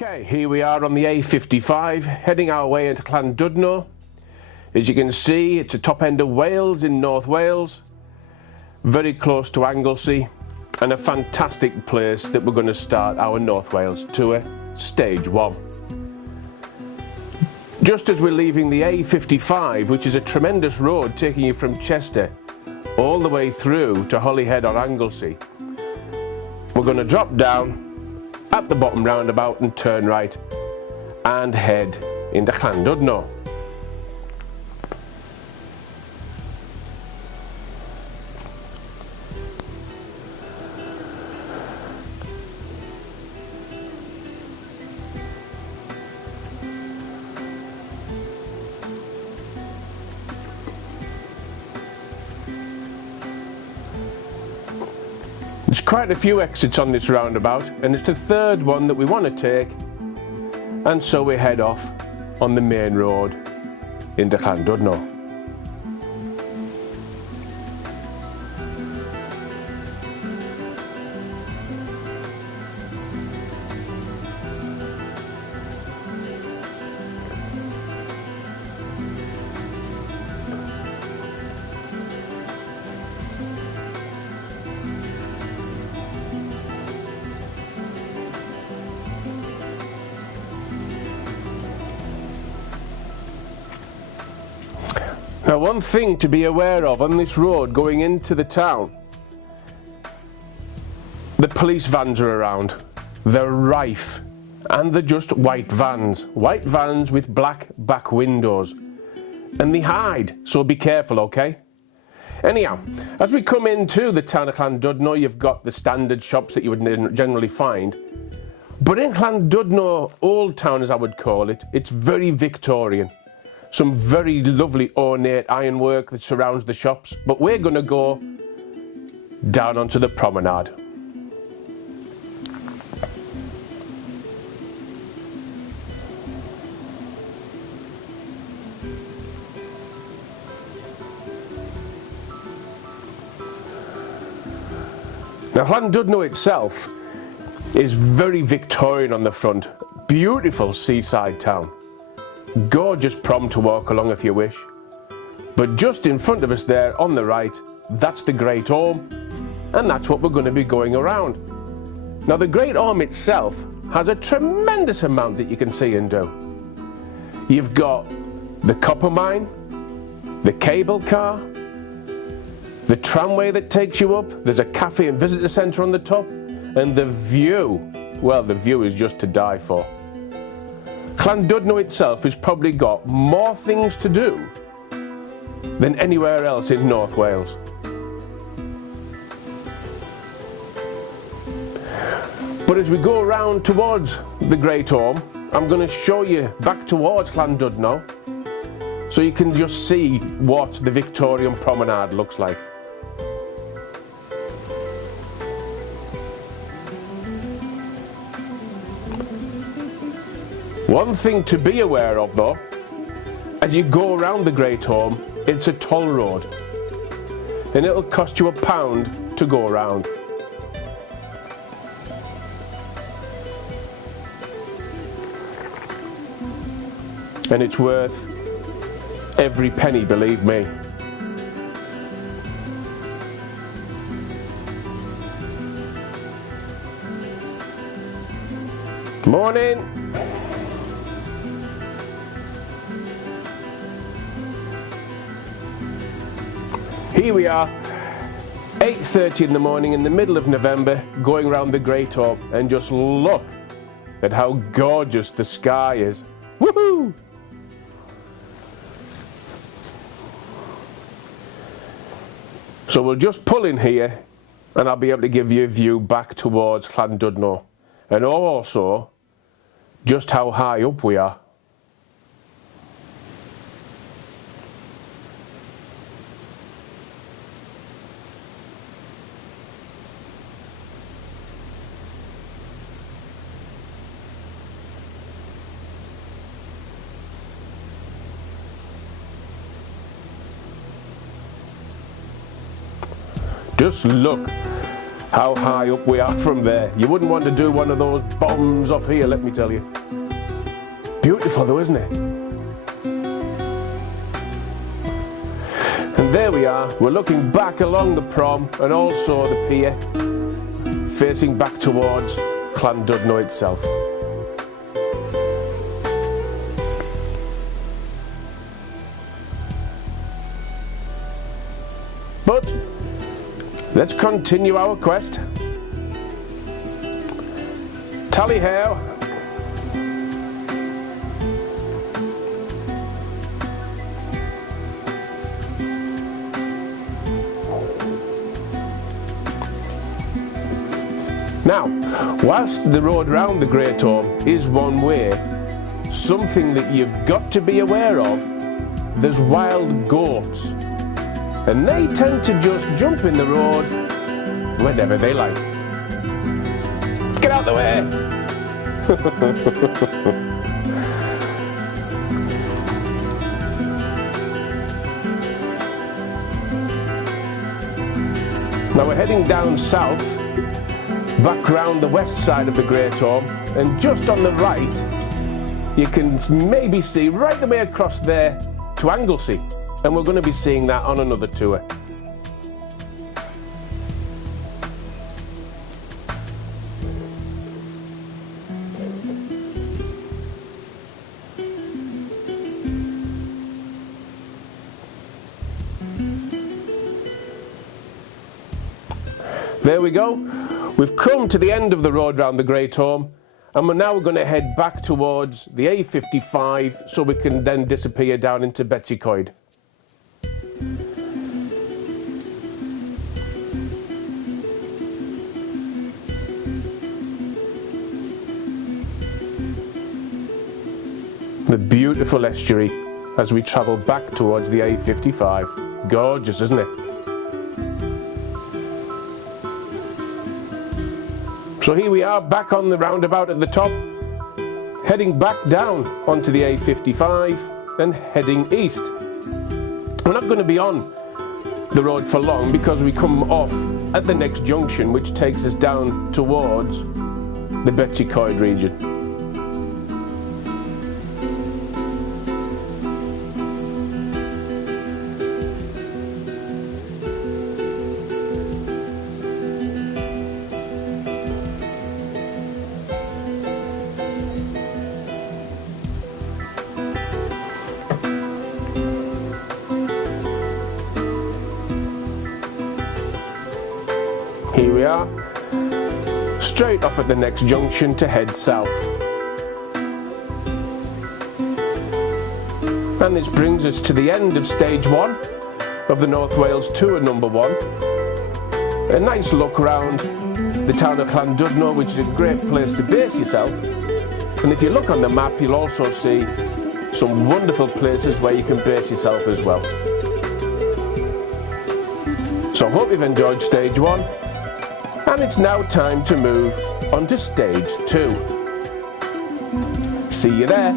Okay, here we are on the A55, heading our way into Llandudno. As you can see, it's the top end of Wales in North Wales, very close to Anglesey, and a fantastic place that we're going to start our North Wales Tour, Stage 1. Just as we're leaving the A55, which is a tremendous road taking you from Chester all the way through to Holyhead or Anglesey, we're going to drop down at the bottom roundabout and turn right and head into Llandudno. There's quite a few exits on this roundabout, and it's the third one that we want to take, and so we head off on the main road into Llandudno. Now, one thing to be aware of on this road going into the town, the police vans are around. They're rife, and they're just white vans with black back windows, and they hide, so be careful, okay? Anyhow, as we come into the town of Llandudno, you've got the standard shops that you would generally find, but in Llandudno Old Town, as I would call it, it's very Victorian. Some very lovely ornate ironwork that surrounds the shops, but we're going to go down onto the promenade. Now, Llandudno itself is very Victorian on the front. Beautiful seaside town. Gorgeous prom to walk along if you wish. But just in front of us there on the right, that's the Great Orme, and that's what we're going to be going around. Now, the Great Orme itself has a tremendous amount that you can see and do. You've got the copper mine, the cable car, the tramway that takes you up, there's a cafe and visitor centre on the top, and the view, well, the view is just to die for. Llandudno itself has probably got more things to do than anywhere else in North Wales. But as we go around towards the Great Orme, I'm going to show you back towards Llandudno so you can just see what the Victorian promenade looks like. One thing to be aware of though, as you go around the Great Orme, it's a toll road, and it'll cost you £1 to go around. And it's worth every penny, believe me. Morning. Here we are, 8:30 in the morning in the middle of November, going around the Great Orme, and just look at how gorgeous the sky is. Woohoo! So we'll just pull in here and I'll be able to give you a view back towards Llandudno, and also just how high up we are. Just look how high up we are from there. You wouldn't want to do one of those bombs off here, let me tell you. Beautiful though, isn't it? And there we are, we're looking back along the prom and also the pier, facing back towards Llandudno itself. But let's continue our quest. Tally ho! Now, whilst the road round the Great Orme is one way, something that you've got to be aware of, there's wild goats. And they tend to just jump in the road whenever they like. Get out the way! Now we're heading down south, back round the west side of the Great Orme, and just on the right you can maybe see right the way across there to Anglesey. And we're going to be seeing that on another tour. There we go. We've come to the end of the road round the Great Orme, and we're now going to head back towards the A55 so we can then disappear down into Bettycoed. The beautiful estuary as we travel back towards the A55. Gorgeous, isn't it? So here we are back on the roundabout at the top, heading back down onto the A55 and heading east. We're not going to be on the road for long because we come off at the next junction, which takes us down towards the Bettycoed region. Here we are, straight off at the next junction to head south. And this brings us to the end of stage 1 of the North Wales Tour number 1. A nice look round the town of Llandudno, which is a great place to base yourself. And if you look on the map, you'll also see some wonderful places where you can base yourself as well. So I hope you've enjoyed stage 1. And it's now time to move on to stage 2. See you there.